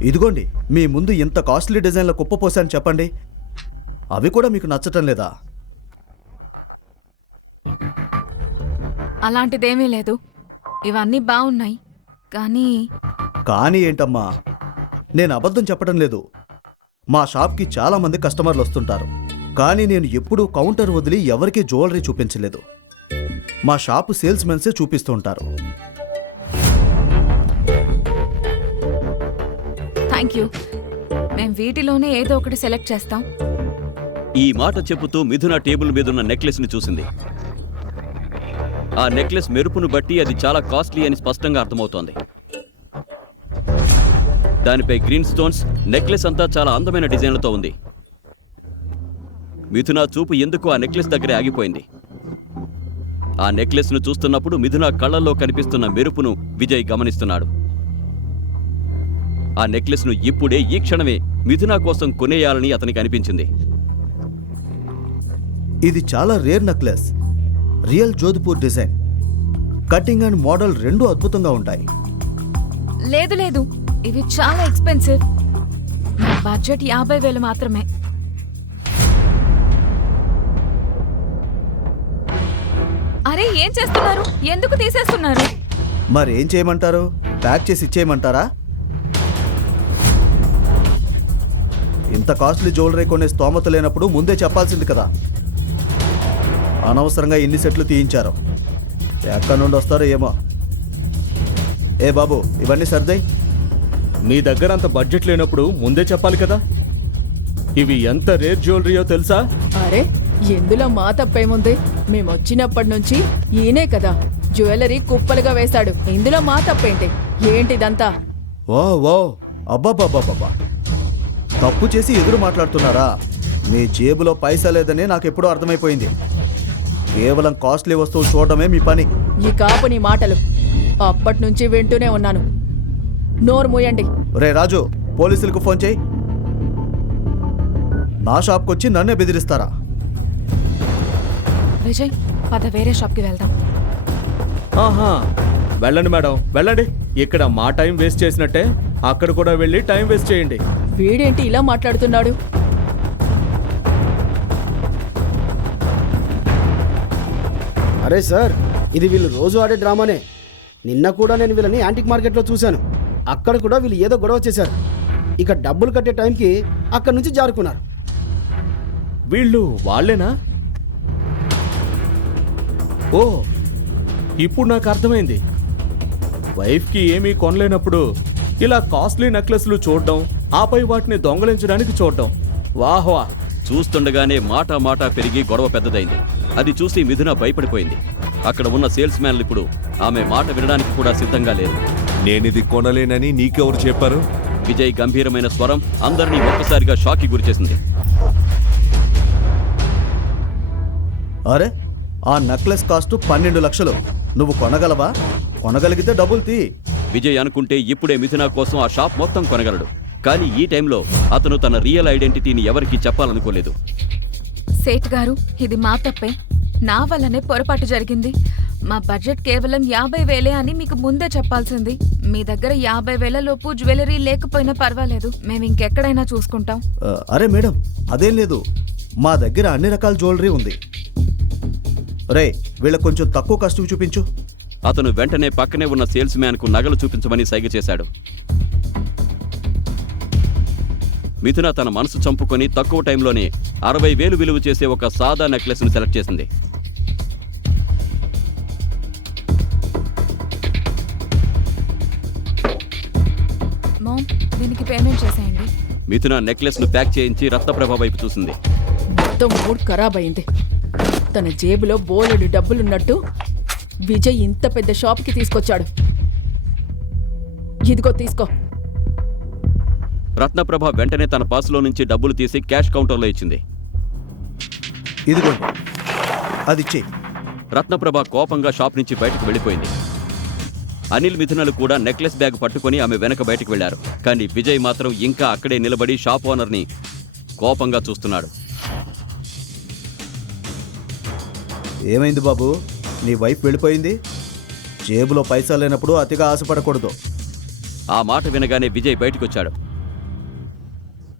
ఇదిగోండి, మీ ముందు ఇంత కాస్ట్లీ డిజైన్ల కుప్పపోసాను చెప్పండి. అవి కూడా మీకు నచ్చటం లేదా? అలాంటిదేమీ లేదు, ఇవన్నీ బాగున్నాయి. కానీ ఏంటమ్మా, నేను అబద్ధం చెప్పడం లేదు. మా షాప్కి చాలామంది కస్టమర్లు వస్తుంటారు, కానీ నేను ఎప్పుడూ కౌంటర్ వదిలి ఎవరికీ జ్యువెలరీ చూపించలేదు. మా షాపు సేల్స్ మెన్సే చూపిస్తూ ఉంటారు. Thank you. మేము వీటిలోనే ఏదో ఒకటి సెలెక్ట్ చేస్తాం. ఈ మాట చెబుతూ మిథున టేబుల్ మీదున్న నెక్లెస్ని చూసింది. ఆ నెక్లెస్ మెరుపును బట్టి అది చాలా కాస్ట్లీ అని స్పష్టంగా అర్థమవుతోంది. దానిపై గ్రీన్ స్టోన్స్, నెక్లెస్ అంతా చాలా అందమైన డిజైన్లతో ఉంది. మిథున చూపు ఎందుకు ఆ నెక్లెస్ దగ్గరే ఆగిపోయింది. ఆ నెక్లెస్ను చూస్తున్నప్పుడు మిథున కళ్ళల్లో కనిపిస్తున్న మెరుపును విజయ్ గమనిస్తున్నాడు. ఆ నెక్లెస్ను ఇప్పుడే ఈ క్షణమే మిథున కోసం కొనేయాలని అతనికి అనిపించింది. ఇది చాలా rare necklace, real Jodhpur design. Cutting and model రెండూ అద్భుతంగా ఉంటాయి. లేదు లేదు, ఇవి చాలా ఎక్స్పెన్సివ్. నా బడ్జెట్ 50,000 మాత్రమే. అరే ఏం చేస్తున్నారు? ఎందుకు తీసేస్తున్నారు? మరేం చేయమంటారు? ప్యాక్ చేసి ఇచ్చేయమంటారా? ఇంత కాస్ట్లీ జ్యువెలరీ కొనే స్తోమత లేనప్పుడు ముందే చెప్పాల్సింది కదా. అనవసరంగా ఇన్ని సెట్లు తీయించారు. ఎక్కడి నుండి వస్తారో ఏమో. ఏ బాబు, ఇవన్నీ సర్దాయి. మీ దగ్గర అంత బడ్జెట్ లేనప్పుడు ముందే చెప్పాలి కదా. ఇవి ఎంత రేర్ జ్యువెలరీయో తెలుసా? అరే ఎందులో మా తప్పేముంది? మేమొచ్చినప్పటి నుంచి ఈయనే కదా జ్యువెలరీ కుప్పలుగా వేశాడు. ఇందులో మా తప్పేంటి? ఏంటిదంతా? ఓ ఓ అబ్బాబ్బాబ్బాబ్బా, తప్పు చేసి ఎదురు మాట్లాడుతున్నారా? మీ జేబులో పైసా లేదని నాకు ఎప్పుడూ అర్థమైపోయింది. కేవలం కాస్ట్లీ వస్తువులు చూడడమే మీ పని. ఈ కాపు నీ మాటలు అప్పటి నుంచి వింటూనే ఉన్నాను. నోరు మూయండి. రే రాజు, పోలీసులకు ఫోన్ చేయి. నా షాప్కి వచ్చి నన్నే బెదిరిస్తారా? విజయ్, పద వేరే షాప్కి వెళ్దాం. ఆహా, వెళ్ళండి మేడం, వెళ్ళండి. ఇక్కడ మా టైం వేస్ట్ చేసినట్టే అక్కడ కూడా వెళ్ళి టైం వేస్ట్ చేయండి. వీడేంటి ఇలా మాట్లాడుతున్నాడు? అరే సార్, ఇది వీళ్ళు రోజు ఆడే డ్రామానే. నిన్న కూడా నేను వీళ్ళని యాంటిక్ మార్కెట్లో చూశాను. అక్కడ కూడా వీళ్ళు ఏదో గొడవ చేశారు. ఇక డబ్బులు కట్టే టైంకి అక్కడి నుంచి జారుకున్నారు. వీళ్ళు వాళ్ళేనా? ఓ, ఇప్పుడు నాకు అర్థమైంది. వైఫ్కి ఏమీ కొనలేనప్పుడు ఇలా కాస్ట్లీ నెక్లెస్లు చూడడం, ఆపై వాటిని దొంగలించడానికి చూడడం. వాహ్వా. చూస్తుండగానే మాట పెరిగి గొడవ పెద్దదైంది. అది చూసి మిథున భయపడిపోయింది. అక్కడ ఉన్న సేల్స్ మ్యాన్లు ఇప్పుడు ఆమె మాట వినడానికి కూడా సిద్ధంగా లేరు. నేనిది కొనలేనని నీకెవరు చెప్పారు? విజయ్ గంభీరమైన స్వరం అందరినీ ఒక్కసారిగా షాక్కి గురిచేసింది. అరే, ఆ నెక్లెస్ కాస్ట్ 12 లక్షలు. నువ్వు కొనగలవా? కొనగలిగితే డబ్బులు తీ. విజయ్ అనుకుంటే ఇప్పుడే మిథున కోసం ఆ షాప్ మొత్తం కొనగలడు. కానీ ఈ టైంలో అతను తన రియల్ ఐడెంటిటీని ఎవరికీ చెప్పాలనుకోలేదు. సేట్ గారు, ఇది మా తప్పే. నా వల్లనే పొరపాటు జరిగింది. మా బడ్జెట్ కేవలం 50,000 అని మీకు ముందే చెప్పాల్సింది. మీ దగ్గర 50,000 లోపు జ్యువెలరీ లేకపోయినా పర్వాలేదు, మేము ఇంకెక్కడైనా చూసుకుంటాం. అరే మేడం, అదేం లేదు. మా దగ్గర అన్ని రకాల జ్యువెలరీ ఉంది. రే, వీళ్ళకి కొంచెం తక్కువ కాస్ట్ చూపించు. అతను వెంటనే పక్కనే ఉన్న సేల్స్ మ్యాన్కు నగలు చూపించమని సైగ చేశాడు. మిథున తన మనసు చంపుకొని తక్కువ టైంలోనే 60,000 విలువ చేసే ఒక సాదా నెక్లెస్ను సెలెక్ట్ చేసింది. మామ్, దీనికి పేమెంట్ చేసేయండి. మిథున నెక్లెస్ను ప్యాక్ చేయించి రత్నప్రభ వైపు చూసింది. మొత్తం మూడ్ ఖరాబ్ అయింది. తన జేబులో బోలెడు డబ్బులున్నట్టు విజయ్ ఇంత పెద్ద షాప్కి తీసుకొచ్చాడు. ఇదిగో తీసుకో. రత్నప్రభ వెంటనే తన పాసులో నుంచి డబ్బులు తీసి క్యాష్ కౌంటర్లో ఇచ్చింది. ఇదిగోండి, అది చెయ్యి. రత్నప్రభ కోపంగా షాప్ నుంచి బయటకు వెళ్ళిపోయింది. అనిల్, మిథునలు కూడా నెక్లెస్ బ్యాగ్ పట్టుకుని ఆమె వెనక బయటకు వెళ్లారు. కానీ విజయ్ మాత్రం ఇంకా అక్కడే నిలబడి షాప్ ఓనర్ని కోపంగా చూస్తున్నాడు. ఏమైంది బాబు? నీ వైఫ్ వెళ్ళిపోయింది. జేబులో పైసా లేనప్పుడు అతిగా ఆశపడకూడదు. ఆ మాట వినగానే విజయ్ బయటకొచ్చాడు.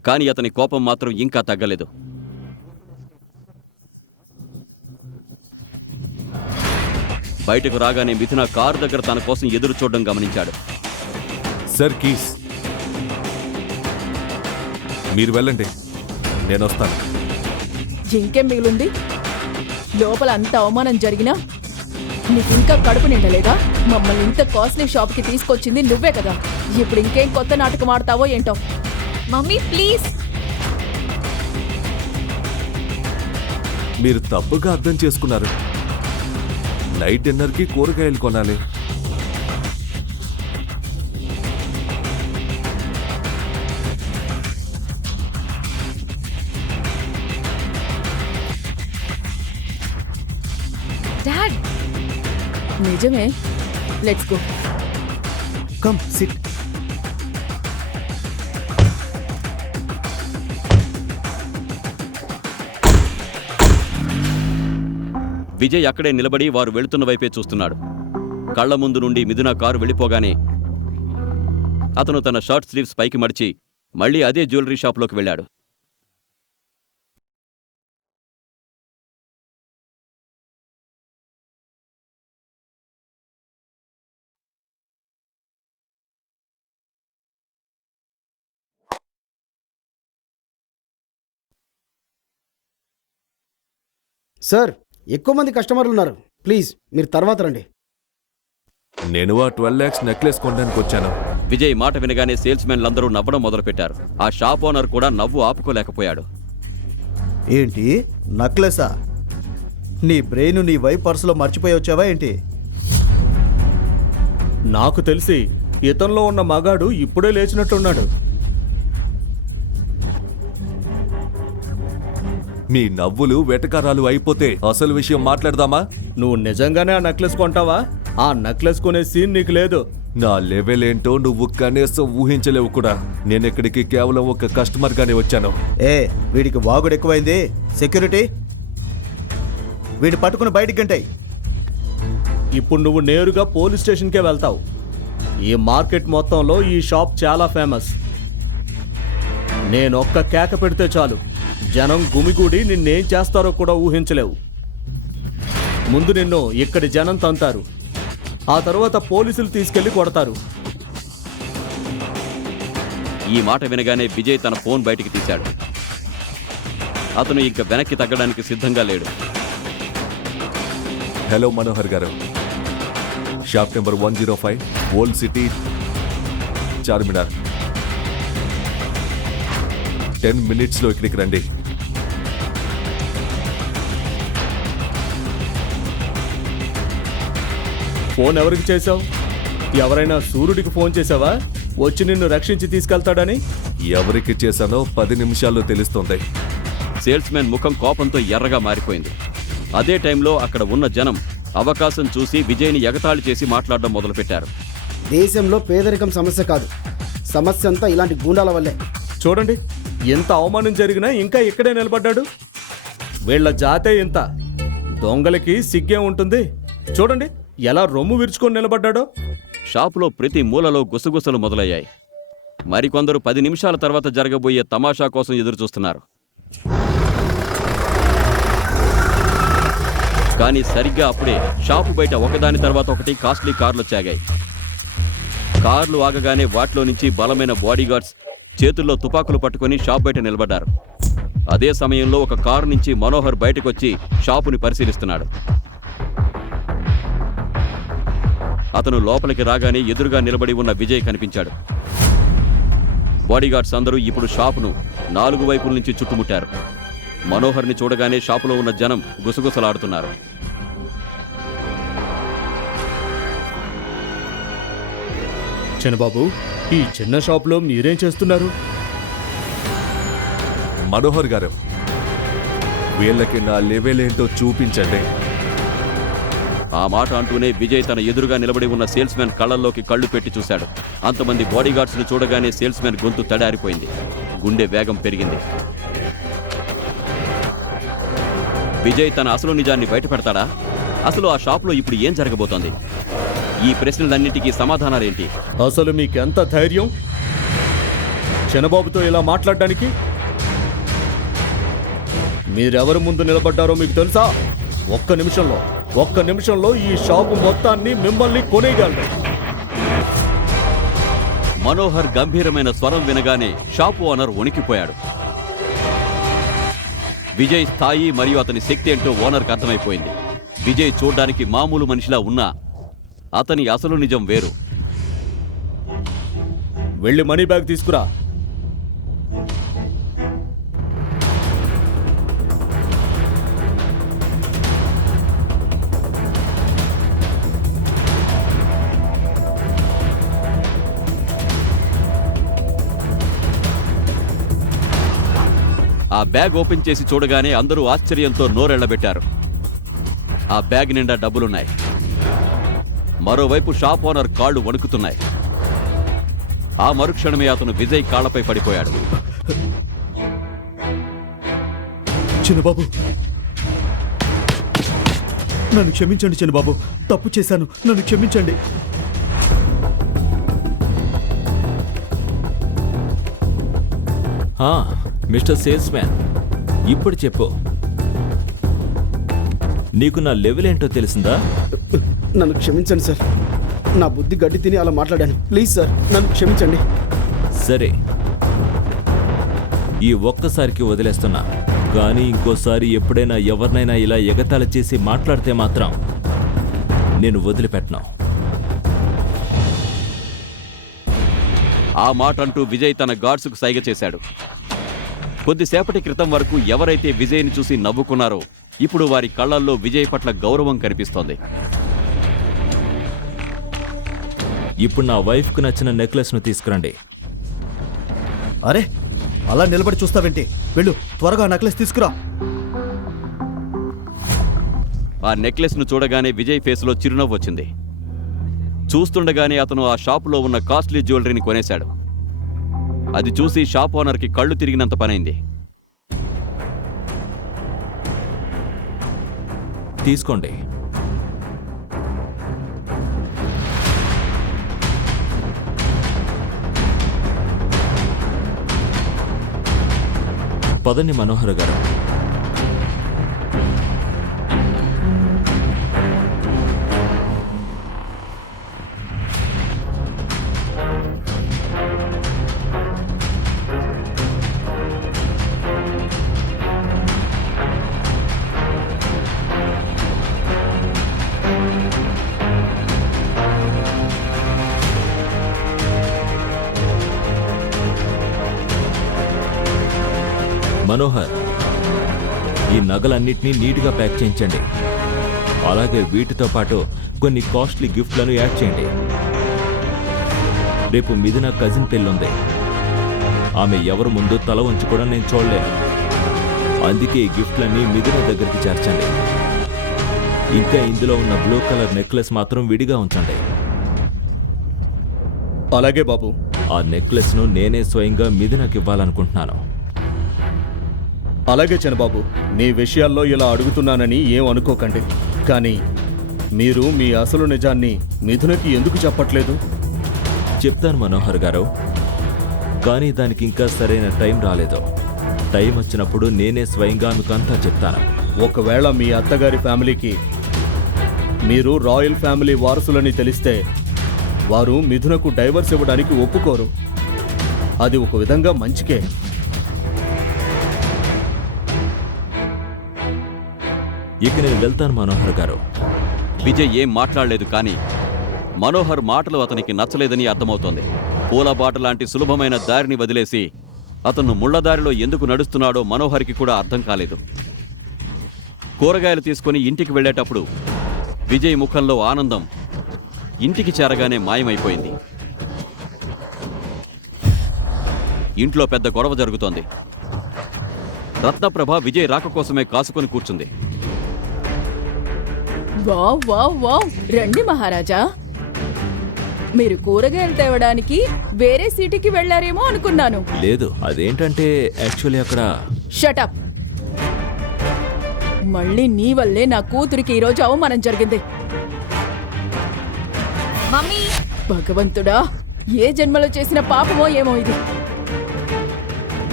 కానీ అతని కోపం మాత్రం ఇంకా తగ్గలేదు. బయటకు రాగానే మిథున కారు దగ్గర తన కోసం ఎదురు చూడడం గమనించాడు. Sir keys. మీరు వెళ్ళండి, నేను వస్తాను. ఇంకేం మిగిలింది? లోపల అంత అవమానం జరిగినా నీకింకా కడుపు నిండలేదా? మమ్మల్ని ఇంత కాస్ట్లీ షాప్కి తీసుకొచ్చింది నువ్వే కదా. ఇప్పుడు ఇంకేం కొత్త నాటకం ఆడతావో ఏంటో. Mummy please. మీరు తప్పుగా అర్థం చేసుకున్నారు. నైట్ డిన్నర్కి కూరగాయలు కొనాలి. డాడ్, నిజమే. Let's go. Come SIT. Vijay అక్కడే నిలబడి వారు వెళుతున్న వైపే చూస్తున్నాడు. కళ్ల ముందు నుండి మిథున కారు వెళ్ళిపోగానే అతను తన షర్ట్ స్లీవ్స్ పైకి మడిచి మళ్ళీ అదే జ్యువెలరీ షాప్లోకి వెళ్ళాడు. సార్, ఎక్కువ మంది కస్టమర్లు ఉన్నారు. ప్లీజ్ మీరు తర్వాత రండి. నేను ఆ 12 lakhs నెక్లెస్ కొనడానికి వచ్చాను. విజయ్ మాట వినగానే సేల్స్ మెన్లందరూ నవ్వడం మొదలుపెట్టారు. ఆ షాప్ ఓనర్ కూడా నవ్వు ఆపుకోలేకపోయాడు. ఏంటి నక్లెసా? నీ బ్రెయిన్ నీ వైఫ్ పర్సులో మర్చిపోయి వచ్చావా ఏంటి? నాకు తెలిసి ఇతనిలో ఉన్న మగాడు ఇప్పుడే లేచినట్టున్నాడు. మీ నవ్వులు వెటకారాలు అయిపోతే అసలు విషయం మాట్లాడదామా? నువ్వు నిజంగానే ఆ నెక్లెస్ కొంటావా? ఆ నెక్లెస్ కొనే సీన్ నీకు లేదు. నా లెవెల్ ఏంటో నువ్వు కనీసం ఊహించలేవు కూడా. నేను ఇక్కడికి కేవలం ఒక కస్టమర్ గానే వచ్చాను. వీడికి వాగుడు ఎక్కువైంది. సెక్యూరిటీ, వీడి పట్టుకుని బయటికి గంటాయి. ఇప్పుడు నువ్వు నేరుగా పోలీస్ స్టేషన్కే వెళ్తావు. ఈ మార్కెట్ మొత్తంలో ఈ షాప్ చాలా ఫేమస్. నేనొక్క కేక పెడితే చాలు, జనం గుమిగూడి నిన్నేం చేస్తారో కూడా ఊహించలేవు. ముందు నిన్ను ఇక్కడి జనం తంతారు, ఆ తర్వాత పోలీసులు తీసుకెళ్లి కొడతారు. ఈ మాట వినగానే విజయ్ తన ఫోన్ బయటికి తీశాడు. అతను ఇంక వెనక్కి తగ్గడానికి సిద్ధంగా లేడు. హలో మనోహర్ గారు, shop number 105, old city, Charminar. 10 minutesలో ఇక్కడికి రండి. ఫోన్ ఎవరికి చేశావు? ఎవరైనా సూర్యుడికి ఫోన్ చేసావా? వచ్చి నిన్ను రక్షించి తీసుకెళ్తాడని? ఎవరికి చేశానో 10 నిమిషాల్లో తెలుస్తుంది. సేల్స్ మెన్ ముఖం కోపంతో ఎర్రగా మారిపోయింది. అదే టైంలో అక్కడ ఉన్న జనం అవకాశం చూసి విజయ్ని ఎగతాళి చేసి మాట్లాడడం మొదలుపెట్టారు. దేశంలో పేదరికం సమస్య కాదు, సమస్య అంతా ఇలాంటి గూండాల వల్లే. చూడండి, ఎంత అవమానం జరిగినా ఇంకా ఇక్కడే నిలబడ్డాడు. వీళ్ళ జాతే ఇంత. దొంగలకి సిగ్గే ఉంటుంది. చూడండి ఎలా రొమ్ము విరుచుకొని నిలబడ్డాడో. షాపులో ప్రతి మూలలో గుసగుసలు మొదలయ్యాయి. మరికొందరు 10 నిమిషాల తర్వాత జరగబోయే తమాషా కోసం ఎదురుచూస్తున్నారు. కానీ సరిగ్గా అప్పుడే షాపు బయట ఒకదాని తర్వాత ఒకటి కాస్ట్లీ కార్లు చాగాయి. కార్లు ఆగగానే వాటిలో నుంచి బలమైన బాడీగార్డ్స్ చేతుల్లో తుపాకులు పట్టుకొని షాప్ బయట నిలబడ్డారు. అదే సమయంలో ఒక కారు నుంచి మనోహర్ బయటకొచ్చి షాపుని పరిశీలిస్తున్నాడు. అతను లోపలికి రాగానే ఎదురుగా నిలబడి ఉన్న విజయ్ కనిపించాడు. బాడీగార్డ్స్ అందరూ ఇప్పుడు షాపును 4 వైపుల నుంచి చుట్టుముట్టారు. మనోహర్ని చూడగానే షాపులో ఉన్న జనం గుసగుసలాడుతున్నారు. చిన్నబాబు, ఈ చిన్న షాప్లో మీరేం చేస్తున్నారు? మనోహర్ గారు, వీళ్ళకి నా లెవెల్ ఏంటో చూపించండి. ఆ మాట అంటూనే విజయ్ తన ఎదురుగా నిలబడి ఉన్న సేల్స్ మెన్ కళ్ళల్లోకి కళ్ళు పెట్టి చూశాడు. అంతమంది బాడీగార్డ్స్ను చూడగానే సేల్స్ మెన్ గొంతు తడారిపోయింది. గుండె వేగం పెరిగింది. విజయ్ తన అసలు నిజాన్ని బయటపెడతాడా? అసలు ఆ షాప్లో ఇప్పుడు ఏం జరగబోతోంది? ఈ ప్రశ్నలన్నిటికీ సమాధానాలేంటి? అసలు మీకెంత ధైర్యం? చిన్నబాబుతో ఇలా మాట్లాడడానికి మీరెవరు ముందు నిలబడ్డారో మీకు తెలుసా? ఒక్క నిమిషంలో ఈ షాపు మొత్తాన్ని మిమ్మల్ని కొనేయగలరు. మనోహర్ గంభీరమైన స్వరం వినగానే షాపు ఓనర్ వణికిపోయాడు. విజయ్ స్థాయి మరియు అతని శక్తి ఏంటో ఓనర్కి అర్థమైపోయింది. విజయ్ చూడ్డానికి మామూలు మనిషిలా ఉన్నా అతని అసలు నిజం వేరు. వెళ్ళి మనీ బ్యాగ్ తీసుకురా. ఆ బ్యాగ్ ఓపెన్ చేసి చూడగానే అందరూ ఆశ్చర్యంతో నోరెళ్లబెట్టారు. ఆ బ్యాగ్ నిండా డబ్బులున్నాయి. మరోవైపు షాప్ ఓనర్ కాళ్ళు వణుకుతున్నాయి. ఆ మరుక్షణమే అతను విజయ్ కాళ్లపై పడిపోయాడు. చిన్నబాబు, నన్ను క్షమించండి చిన్నబాబు, తప్పు చేశాను, నన్ను క్షమించండి. మిస్టర్ సేల్స్ మ్యాన్, ఇప్పుడు చెప్పు, నీకు నా లెవెల్ ఏంటో తెలిసిందా? నన్ను క్షమించండి సార్, నా బుద్ధి గడ్డి తిని అలా మాట్లాడాను. ప్లీజ్ సార్, నన్ను క్షమించండి. సరే, ఈ ఒక్కసారికి వదిలేస్తున్నా, కానీ ఇంకోసారి ఎప్పుడైనా ఎవరినైనా ఇలా ఎగతాళి చేసి మాట్లాడితే మాత్రం నేను వదిలిపెట్టను. ఆ మాట అంటూ విజయ్ తన గార్డ్స్కు సైగ చేశాడు. కొద్దిసేపటి క్రితం వరకు ఎవరైతే విజయ్ని చూసి నవ్వుకున్నారో ఇప్పుడు వారి కళ్ళల్లో విజయ్ పట్ల గౌరవం కనిపిస్తోంది. ఇప్పుడు నా వైఫ్కు నచ్చిన నెక్లెస్ను తీసుకురండి. అరే, అలా నిలబడి చూస్తావేంటి? వెళ్ళు, త్వరగా నెక్లెస్ తీసుకురా. ఆ నెక్లెస్ను చూడగానే విజయ్ ఫేస్లో చిరునవ్వు వచ్చింది. చూస్తుండగానే అతను ఆ షాపులో ఉన్న కాస్ట్లీ జ్యువెలరీని కొనేశాడు. అది చూసి షాప్ ఓనర్కి కళ్ళు తిరిగినంత పనైంది. తీసుకోండి. పదండి మనోహర్ గారు. మనోహర్, ఈ నగలన్నింటినీ నీట్గా ప్యాక్ చేయించండి. అలాగే వీటితో పాటు కొన్ని కాస్ట్లీ గిఫ్ట్లను యాడ్ చేయండి. రేపు మిథున కజిన్ పెళ్ళుంది. ఆమె ఎవరు ముందు తల ఉంచుకోవడం నేను చూడలేను. అందుకే ఈ గిఫ్ట్లన్నీ మిథున దగ్గరికి చేర్చండి. ఇంకా ఇందులో ఉన్న బ్లూ కలర్ నెక్లెస్ మాత్రం విడిగా ఉంచండి. అలాగే బాబు. ఆ నెక్లెస్ను నేనే స్వయంగా మిథునకి ఇవ్వాలనుకుంటున్నాను. అలాగే చిన్నబాబు, మీ విషయాల్లో ఇలా అడుగుతున్నానని ఏం అనుకోకండి, కానీ మీరు మీ అసలు నిజాన్ని మిథునకి ఎందుకు చెప్పట్లేదు? చెప్తాను మనోహర్ గారు, కానీ దానికి ఇంకా సరైన టైం రాలేదు. టైం వచ్చినప్పుడు నేనే స్వయంగా మీకంతా చెప్తాను. ఒకవేళ మీ అత్తగారి ఫ్యామిలీకి మీరు రాయల్ ఫ్యామిలీ వారసులని తెలిస్తే వారు మిథునకు డైవర్స్ ఇవ్వడానికి ఒప్పుకోరు. అది ఒక విధంగా మంచికే. ఇక నేను వెళ్తాను మనోహర్ గారు. విజయ్ ఏం మాట్లాడలేదు, కానీ మనోహర్ మాటలు అతనికి నచ్చలేదని అర్థమవుతోంది. పూలబాట లాంటి సులభమైన దారిని వదిలేసి అతను ముళ్లదారిలో ఎందుకు నడుస్తున్నాడో మనోహర్కి కూడా అర్థం కాలేదు. కూరగాయలు తీసుకుని ఇంటికి వెళ్ళేటప్పుడు విజయ్ ముఖంలో ఆనందం ఇంటికి చేరగానే మాయమైపోయింది. ఇంట్లో పెద్ద గొడవ జరుగుతోంది. రత్నప్రభ విజయ్ రాక కోసమే కాసుకొని కూర్చుంది. వావ్ వావ్ వావ్, రండి మహారాజా. మీరు కూరగాయలు తేవడానికి వేరే సిటీకి వెళ్లారేమో అనుకున్నాను. లేదు, అదేంటంటే యాక్చువల్లీ అక్కడ. షటప్. మళ్ళీ నీ వల్లే నా కూతురికి ఈరోజు అవమానం జరిగింది. మమ్మీ, భగవంతుడా, ఏ జన్మలో చేసిన పాపమో ఏమో ఇది.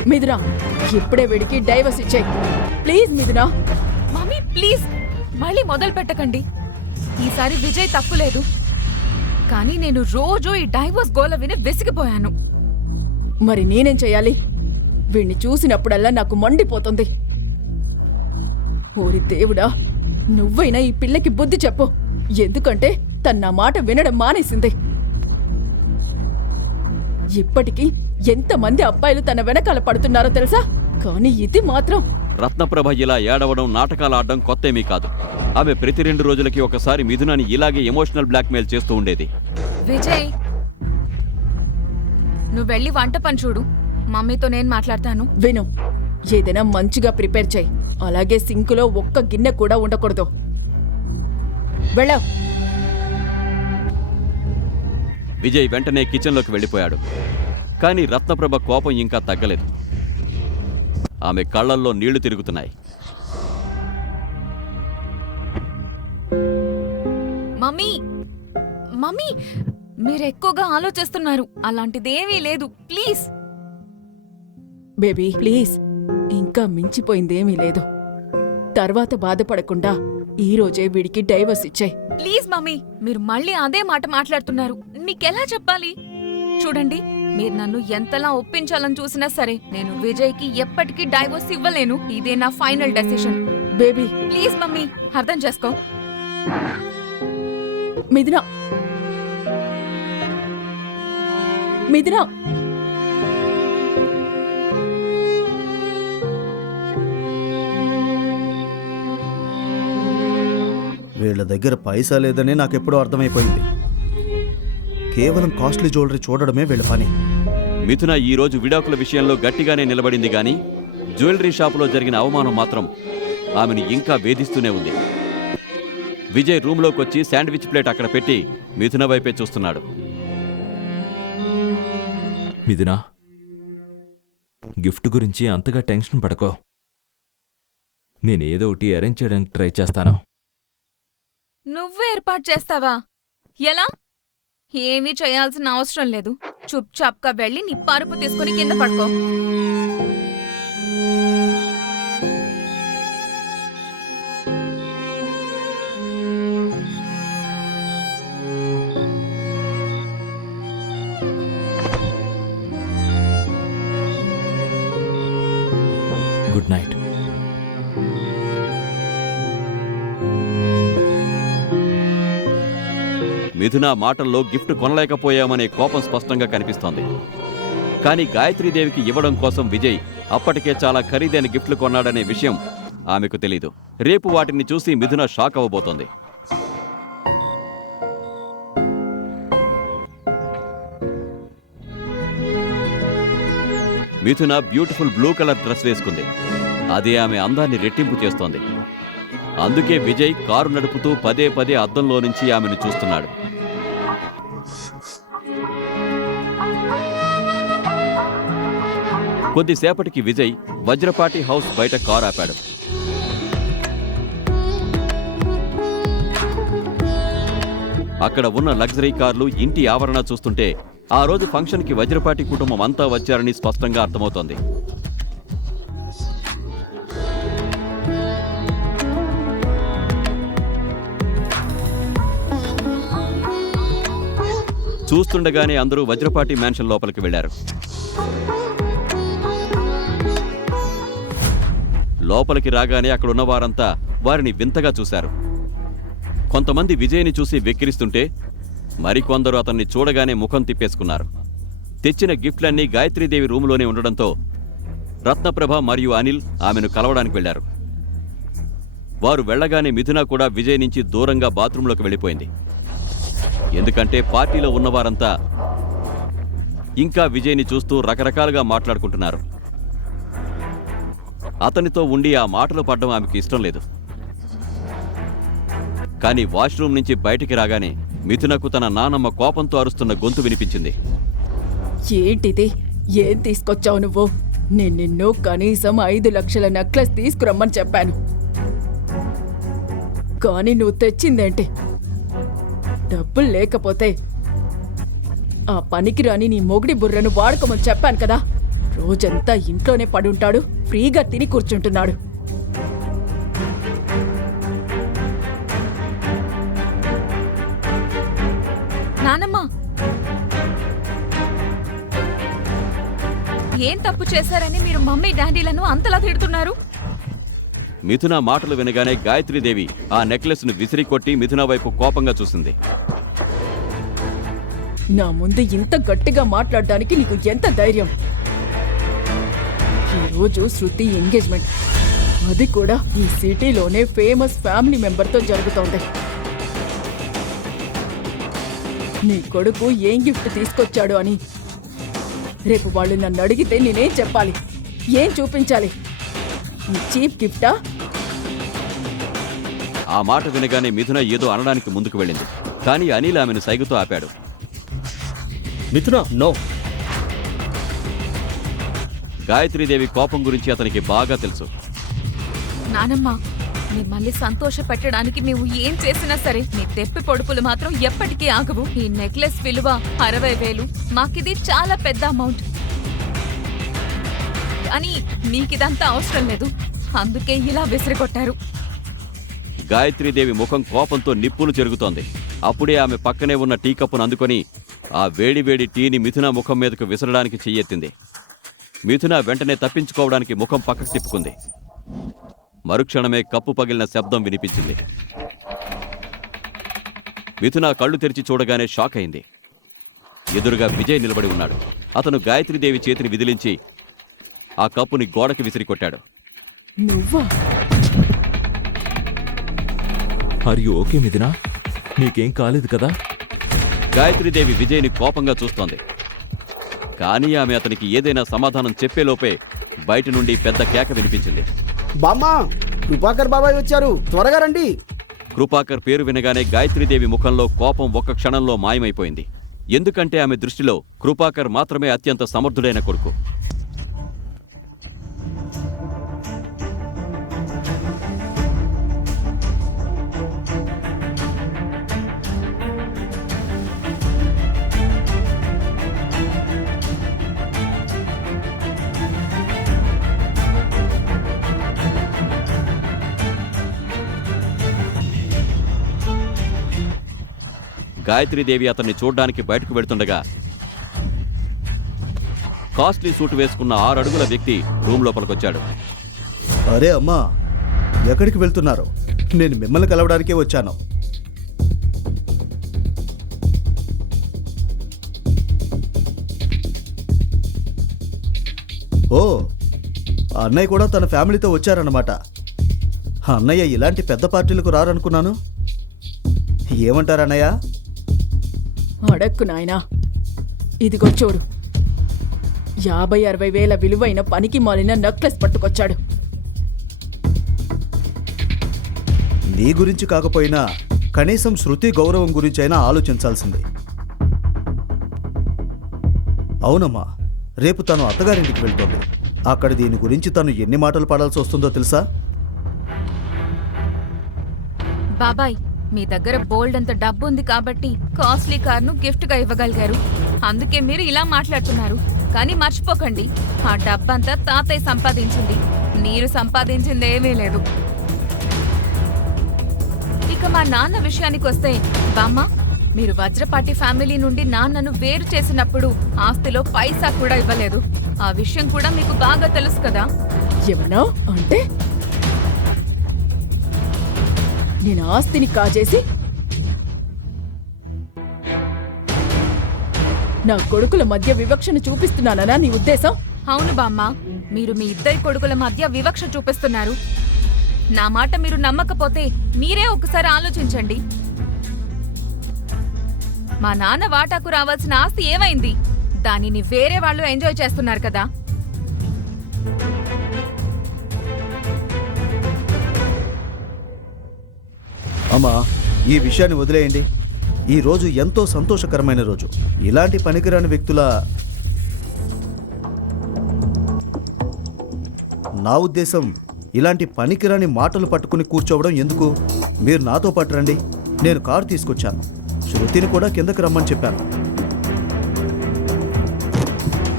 మిథున ఇప్పుడే వీడికి డైవర్స్ ఇచ్చేయి ప్లీజ్ మిథున. మమ్మీ ప్లీజ్ మళ్ళీ మొదలు పెట్టకండి. ఈసారి విజయ్ తప్పు లేదు, కానీ నేను రోజు ఈ డైవర్స్ గోల విని విసిగిపోయాను. మరి నేనేం చెయ్యాలి? వీణ్ణి చూసినప్పుడల్లా నాకు మండిపోతుంది. ఓరి దేవుడా, నువ్వైనా ఈ పిల్లకి బుద్ధి చెప్పు. ఎందుకంటే తన నా మాట వినడం మానేసింది. ఇప్పటికీ ఎంతమంది అబ్బాయిలు తన వెనకాల పడుతున్నారో తెలుసా? కానీ ఇది మాత్రం. రత్నప్రభ ఇలా ఏడవడం, నాటకాలు ఆడడం కొత్తేమీ కాదు. ఆమె ప్రతి 2 రోజులకి ఒకసారి మిథునాని ఇలాగే ఎమోషనల్ బ్లాక్మెయిల్ చేస్తూ ఉండేది. విజయ్, నువ్వు వెళ్ళి వంట పని చూడు, మమ్మీతో నేను మాట్లాడతాను. విను, ఏదైనా మంచిగా ప్రిపేర్ చేయి. అలాగే సింకులో ఒక్క గిన్నె కూడా ఉండకూడదు. వెళ్ళావు. విజయ్ వెంటనే కిచెన్లోకి వెళ్ళిపోయాడు. కానీ రత్నప్రభ కోపం ఇంకా తగ్గలేదు. ఆమె కళ్ళల్లో నీళ్లు తిరుగుతున్నాయి. మమ్మీ మమ్మీ మీరు ఎక్కువగా ఆలోచిస్తున్నారు. అలాంటిదేమీ లేదు, ప్లీజ్. బేబీ ప్లీజ్, ఇంకా మించిపోయిందేమీ లేదు. తర్వాత బాధపడకుండా ఈ రోజే వీడికి డైవర్స్ ఇచ్చాయి. ప్లీజ్ మమ్మీ, మీరు మళ్ళీ అదే మాట మాట్లాడుతున్నారు. మీకెలా చెప్పాలి? చూడండి, మీరు నన్ను ఎంతలా ఒప్పించాలని చూసినా సరే నేను విజయ్కి ఎప్పటికీ డైవర్స్ ఇవ్వలేను. ఇదే నా final decision. Baby please mummy, అర్థం చేసుకో. మిథున, మిథున, వీళ్ళ దగ్గర పైసా లేదని నాకెప్పుడూ అర్థమైపోయింది. కేవలం కాస్ట్లీ జ్యువెలరీ చూడడమే వీళ్ళ పని. మిథున ఈ రోజు విడాకుల విషయంలో గట్టిగానే నిలబడింది, గాని జ్యువెలరీ షాపులో జరిగిన అవమానం మాత్రం ఆమెను ఇంకా వేధిస్తూనే ఉంది. విజయ్ రూమ్లోకి వచ్చి శాండ్విచ్ ప్లేట్ అక్కడ పెట్టి మిథున వైపే చూస్తున్నాడు. మిథునా, గిఫ్ట్ గురించి అంతగా టెన్షన్ పడకో. నేనేదో ఒకటి అరేంజ్ చేయడానికి ట్రై చేస్తాను. నువ్వే ఏర్పాటు చేస్తావా? ఎలా? ఏమీ చేయాల్సిన అవసరం లేదు. చుప్చాప్గా వెళ్ళి నీ పరుపు తీసుకుని కింద పడుకో. Good night. మిథున మాటల్లో గిఫ్ట్ కొనలేకపోయామనే కోపం స్పష్టంగా కనిపిస్తోంది. కానీ గాయత్రీదేవికి ఇవ్వడం కోసం విజయ్ అప్పటికే చాలా ఖరీదైన గిఫ్ట్లు కొన్నాడనే విషయం ఆమెకు తెలీదు. రేపు వాటిని చూసి మిథున షాక్ అవ్వబోతోంది. మిథున బ్యూటిఫుల్ బ్లూ కలర్ డ్రెస్ వేసుకుంది. అదే ఆమె అందాన్ని రెట్టింపు చేస్తోంది. అందుకే విజయ్ కారు నడుపుతూ పదే పదే అద్దంలో నుంచి ఆమెను చూస్తున్నాడు. కొద్దిసేపటికి విజయ్ వజ్రపాటి హౌస్ బయట కారు ఆపాడు. అక్కడ ఉన్న లగ్జరీ కార్లు, ఇంటి ఆవరణ చూస్తుంటే ఆ రోజు ఫంక్షన్కి వజ్రపాటి కుటుంబం అంతా వచ్చారని స్పష్టంగా అర్థమవుతోంది. చూస్తుండగానే అందరూ వజ్రపాటి మ్యాన్షన్ లోపలికి వెళ్లారు. లోపలికి రాగానే అక్కడున్న వారంతా వారిని వింతగా చూశారు. కొంతమంది విజయ్ని చూసి వెక్కిరిస్తుంటే మరికొందరు అతన్ని చూడగానే ముఖం తిప్పేసుకున్నారు. తెచ్చిన గిఫ్ట్లన్నీ గాయత్రీదేవి రూములోనే ఉండడంతో రత్నప్రభ మరియు అనిల్ ఆమెను కలవడానికి వెళ్లారు. వారు వెళ్లగానే మిథున కూడా విజయ్ నుంచి దూరంగా బాత్రూంలోకి వెళ్ళిపోయింది. ఎందుకంటే పార్టీలో ఉన్నవారంతా ఇంకా విజయ్ని చూస్తూ రకరకాలుగా మాట్లాడుకుంటున్నారు. అతనితో ఉండి ఆ మాటలు పడ్డం ఆమెకు ఇష్టం లేదు. కానీ వాష్రూమ్ నుంచి బయటికి రాగానే మిథునకు తన నానమ్మ కోపంతో అరుస్తున్న గొంతు వినిపించింది. ఏంటిది? ఏం తీసుకొచ్చావు నువ్వు? నేను నిన్ను కనీసం 5 లక్షల నెక్లెస్ తీసుకురమ్మని చెప్పాను, కానీ నువ్వు తెచ్చిందేంటి? డబ్బులు లేకపోతే ఆ పనికిరాని నీ మొగుడి బుర్రను వాడుకోమని చెప్పాను కదా. రోజంతా ఇంట్లోనే పడుంటాడు, ఫ్రీగా తిని కూర్చుంటున్నాడు. నానమ్మ, ఏం తప్పు చేశారని మీరు మమ్మీ డాడీలను అంతలా తిడుతున్నారు? మిథున మాటలు వినగానే గాయత్రీదేవి ఆ నెక్లెస్ను విసిరి కొట్టి మిథున వైపు కోపంగా చూసింది. నా ముందు ఇంత గట్టిగా మాట్లాడడానికి నీకు ఎంత ధైర్యం? ఈరోజు శృతి ఎంగేజ్మెంట్, అది కూడా ఈ సిటీలోనే ఫేమస్ ఫ్యామిలీ మెంబర్తో జరుగుతోంది. నీ కొడుకు ఏం గిఫ్ట్ తీసుకొచ్చాడు అని రేపు వాళ్ళు నన్ను అడిగితే నేనేం చెప్పాలి? ఏం చూపించాలి? ఈ చీప్ గిఫ్టా? ఆ మాట వినగానే మిథున ఏదో అనడానికి ముందుకు వెళ్ళింది. కానీ అనిల్ ఆమెను సైగుతో ఆపాడు. మిథున, నో. గాయత్రీదేవి కోపం గురించి అతనికి బాగా తెలుసు. నానమ్మ, మిమ్మల్ని సంతోష పెట్టడానికి మేము ఏం చేసినా సరే మీ తెప్పి పొడుపులు మాత్రం ఎప్పటికీ ఆగవు. ఈ నెక్లెస్ విలువ 60,000. మాకిది చాలా పెద్ద అమౌంట్. కానీ మీకిదంతా అవసరం లేదు, అందుకే ఇలా విసిరికొట్టారు. గాయత్రీదేవి ముఖం కోపంతో నిప్పులు చెరుగుతోంది. అప్పుడే ఆమె పక్కనే ఉన్న టీ కప్పును అందుకొని ఆ వేడివేడి టీని మిథున ముఖం మీదకు విసరడానికి చెయ్యెత్తింది. మిథున వెంటనే తప్పించుకోవడానికి ముఖం పక్కకు తిప్పుకుంది. మరుక్షణమే కప్పు పగిలిన శబ్దం వినిపించింది. మిథున కళ్ళు తెరిచి చూడగానే షాక్ అయింది. ఎదురుగా విజయ్ నిలబడి ఉన్నాడు. అతను గాయత్రీదేవి చేతిని విదిలించి ఆ కప్పుని గోడకి విసిరికొట్టాడు. నువ్వా? ఆర్ యు ఓకే మిథున? నీకేం కాలేదు కదా? గాయత్రీదేవి విజయ్ని కోపంగా చూస్తోంది. కానీ ఆమె అతనికి ఏదైనా సమాధానం చెప్పేలోపే బయట నుండి పెద్ద కేక వినిపించింది. బామ్మా, కృపాకర్ బాబాయ్ వచ్చారు, త్వరగా రండి. కృపాకర్ పేరు వినగానే గాయత్రీదేవి ముఖంలో కోపం ఒక్క క్షణంలో మాయమైపోయింది. ఎందుకంటే ఆమె దృష్టిలో కృపాకర్ మాత్రమే అత్యంత సమర్థుడైన కొడుకు. గాయత్రీదేవి అతన్ని చూడ్డానికి బయటకు వెళ్తుండగా కాస్ట్లీ సూట్ వేసుకున్న 6 అడుగుల వ్యక్తి రూమ్ లోపలికొచ్చాడు. అరే అమ్మా, ఎక్కడికి వెళ్తున్నారు? నేను మిమ్మల్ని కలవడానికే వచ్చాను. ఓ, అన్నయ్య కూడా తన ఫ్యామిలీతో వచ్చారన్నమాట. అన్నయ్య ఇలాంటి పెద్ద పార్టీలకు రారనుకున్నాను. ఏమంటారు అన్నయ్య? అడక్కు నాయనా, ఇదిగో చూడు, 50-60 వేల విలువైన పనికి మాలిన నెక్లెస్ పట్టుకొచ్చాడు. నీ గురించి కాకపోయినా కనీసం శృతి గౌరవం గురించి అయినా ఆలోచించాల్సింది. అవునమ్మా, రేపు తను అత్తగారింటికి వెళ్తోంది. అక్కడ దీని గురించి తను ఎన్ని మాటలు పడాల్సి వస్తుందో తెలుసా? బాబాయ్, మీ దగ్గర బోల్డ్ అంత డబ్బు ఉంది కాబట్టి కాస్ట్లీ కార్ను గిఫ్ట్గా ఇవ్వగలిగారు. అందుకే మీరు ఇలా మాట్లాడుతున్నారు. కానీ మర్చిపోకండి, ఆ డబ్బంతా తాతయ్య సంపాదించింది, మీరు సంపాదించింది ఏమీ లేదు. ఇక మా నాన్న విషయానికి వస్తే, బామ్మ, మీరు వజ్రపాటి ఫ్యామిలీ నుండి నాన్నను వేరు చేసినప్పుడు ఆస్తిలో పైసా కూడా ఇవ్వలేదు. ఆ విషయం కూడా మీకు బాగా తెలుసు కదా? ఏమన్నా అంటే నేను ఆస్తిని కాజేసి నా కొడుకుల మధ్య వివక్షను చూపిస్తున్నానా నీ ఉద్దేశం? అవును బామ్మ, మీరు మీ ఇద్దరి కొడుకుల మధ్య వివక్ష చూపిస్తున్నారు. నా మాట మీరు నమ్మకపోతే మీరే ఒకసారి ఆలోచించండి. మా నాన్న వాటాకు రావాల్సిన ఆస్తి ఏమైంది? దానిని వేరే వాళ్ళు ఎంజాయ్ చేస్తున్నారు కదా. అమ్మా, ఈ విషయాన్ని వదిలేయండి. ఈ రోజు ఎంతో సంతోషకరమైన రోజు. ఇలాంటి పనికిరాని వ్యక్తుల, నా ఉద్దేశం ఇలాంటి పనికిరాని మాటలు పట్టుకుని కూర్చోవడం ఎందుకు? మీరు నాతో పాటు రండి. నేను కారు తీసుకొచ్చాను. శృతిని కూడా కిందకి రమ్మని చెప్పాను.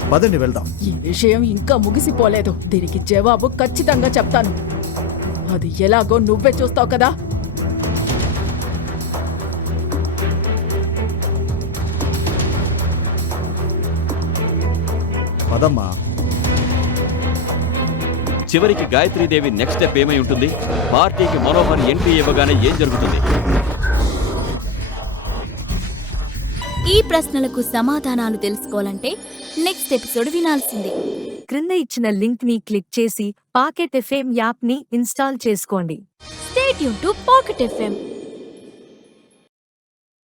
పదండి వెళ్దాం. ఈ విషయం ఇంకా ముగిసిపోలేదు. దీనికి జవాబు ఖచ్చితంగా చెప్తాను. అది ఎలాగో నువ్వే చూస్తావు కదా. పదమ్మా. చివరికి గాయత్రీదేవి నెక్స్ట్ స్టెప్ ఏమై ఉంటుంది? పార్టీకి మనోహర్ ఎంట్రీ ఇవ్వగానే ఏం జరుగుతుంది? ఈ ప్రశ్నలకు సమాధానాలు తెలుసుకోవాలంటే నెక్స్ట్ ఎపిసోడ్ వినాల్సిందే. క్రింద ఇచ్చిన లింక్ ని క్లిక్ చేసి పాకెట్ ఎఫ్ఎం యాప్ ని ఇన్స్టాల్ చేసుకోండి. Stay tune to pocket FM.